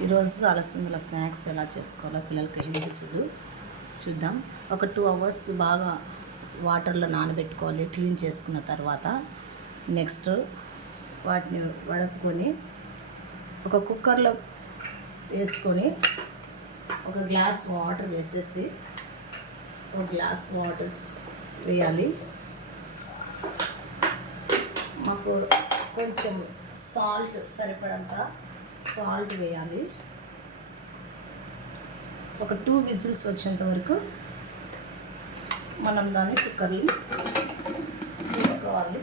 ఈరోజు అలసందల స్నాక్స్ ఎలా చేసుకోవాలో పిల్లలకి హెల్తీ ఫుడ్ చూద్దాం. ఒక టూ అవర్స్ బాగా వాటర్లో నానబెట్టుకోవాలి క్లీన్ చేసుకున్న తర్వాత నెక్స్ట్ వాటిని వడపుకొని ఒక కుక్కర్లో వేసుకొని ఒక గ్లాస్ వాటర్ వేసేసి ఒక గ్లాస్ వాటర్ వేయాలి. మాకు కొంచెం సాల్ట్ సరిపడంత సాల్ట్ వేయాలి. ఒక టూ విజిల్స్ వచ్చేంత వరకు మనం దాన్ని కుక్కర్లో కావాలి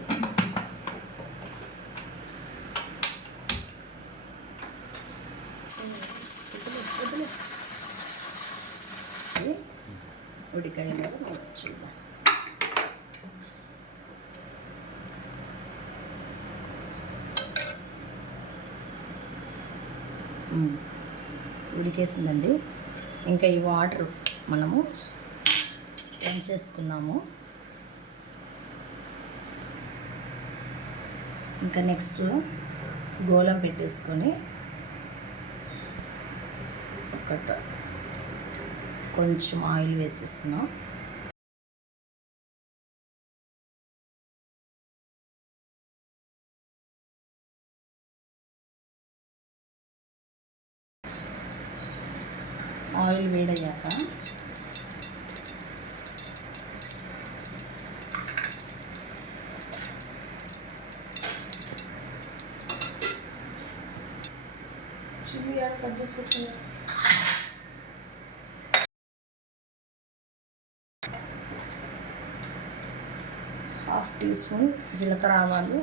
ఉడికాయలో చూద్దాం. ఉడికేసిందండి. ఇంకా ఈ వాటర్ మనము ఏం చేసుకున్నాము? ఇంకా నెక్స్ట్ గోళం పెట్టేసుకొని ఒకట కొంచెం ఆయిల్ వేసేసుకున్నాం. ఆయిల్ వేడయ్యాక చిల్లి యాడ్ కట్ చేసి హాఫ్ టీ స్పూన్ జీలకర్ర ఆవాలు.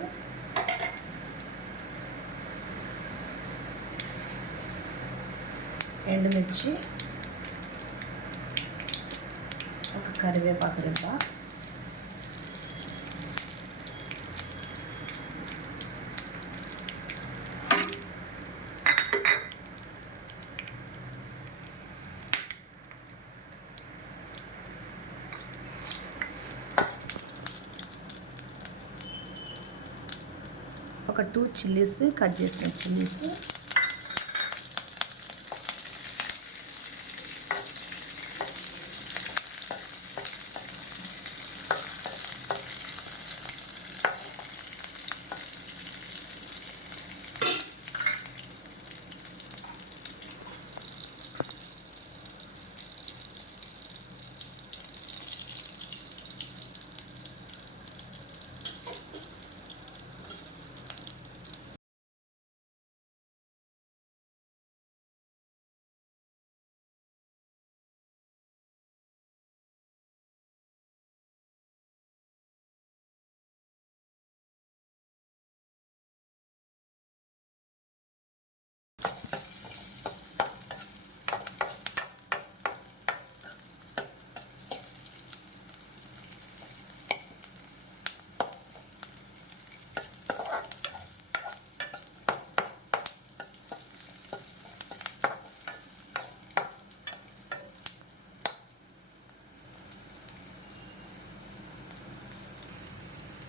ఎండుమిర్చి ఒక కరివేపాకు రెబ్బ. ఒక టూ చిల్లీస్ కట్ చేసిన చిల్లీస్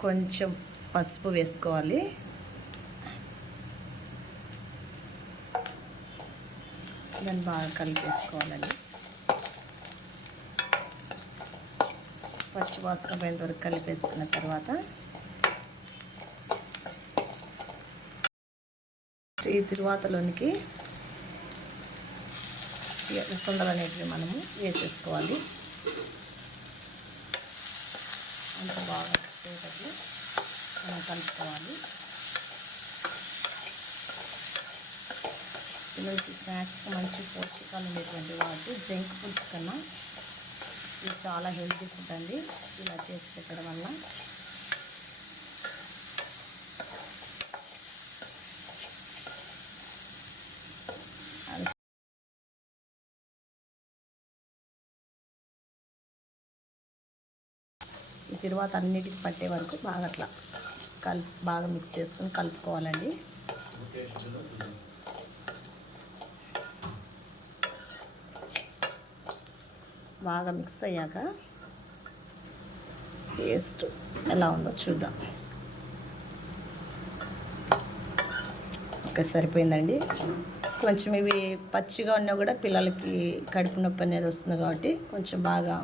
కొంచెం పసుపు వేసుకోవాలి. దాన్ని బాగా కలిపేసుకోవాలండి. పచ్చి వాసన పోయేంత వరకు కలిపేసుకున్న తర్వాత ఈ తిరువాతలోనికి రసందలు అనేటివి మనము వేసేసుకోవాలి. అంత బాగా వచ్చేటట్లు మనం కలుపుకోవాలి. పిల్లలకి స్నాక్స్కి మంచి పోషకాలు ఉండేటువంటి వాటి జంక్ ఫుడ్స్ కన్నా ఇది చాలా హెల్తీ ఫుడ్ అండి. ఇలా చేసి పెట్టడం వల్ల. ఈ తర్వాత అన్నిటికి పట్టే వరకు బాగా అట్లా కలుపు బాగా మిక్స్ చేసుకొని కలుపుకోవాలండి. బాగా మిక్స్ అయ్యాక టేస్ట్ ఎలా ఉందో చూద్దాం. ఓకే సరిపోయిందండి. కొంచెం ఇవి పచ్చిగా ఉన్నా కూడా పిల్లలకి కడుపు నొప్పి అనేది వస్తుంది కాబట్టి కొంచెం బాగా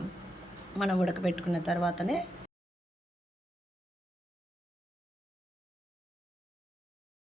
మనం ఉడకబెట్టుకున్న తర్వాతనే